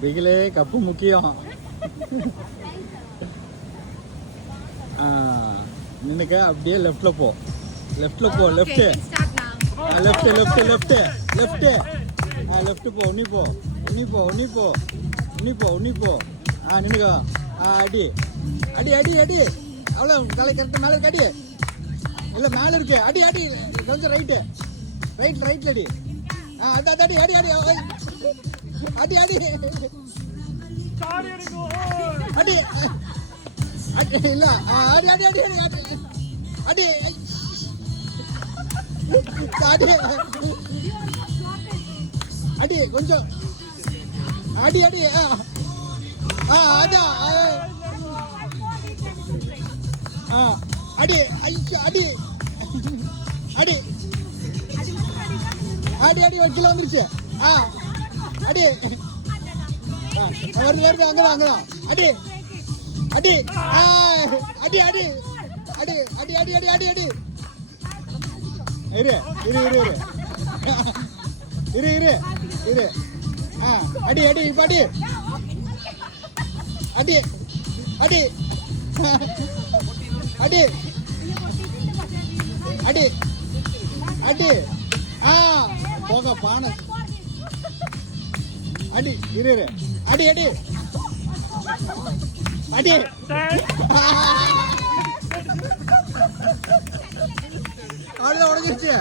பிகிலே cup முக்கியம். நின்னுக்க அப்படியே லெஃப்ட்ல போ. லெஃப்ட்ல போ. Left. Left left left left. Left போ. உன்னி போ. உன்னி போ. உன்னி போ. உன்னி போ. உன்னி போ. நின்னுக்க. அடி அடி அடி அடி. அவ்வளோ தலை கரெக்டாக மேலே இருக்கு. அடி இல்லை மேலே இருக்கு. அடி அடி கொஞ்சம் ரைட்டு. ரைட்ல அடி. அடி அடி அடி அடி அடி அடி அடி அடி இல்ல அடி அடி அடி அடி அடி அடி கொஞ்சம் அடி அடி அதான் அடி அடி அடி அடி அடி ஒரு கிலோ வந்துருச்சு. அடி வருது வருது. அங்கதான் அங்கதான். அடி அடி அடி அடி அடி அடி அடி அடி அடி அடி இரு இரு இரு இரு இரு இரு. அடி அடி இப்ப அடி அடி அடி அடி அடி அடி போக பானை. அடி இரு இரு. அடி அடி அடி அவ்வளோதான் உடஞ்சிருச்சு.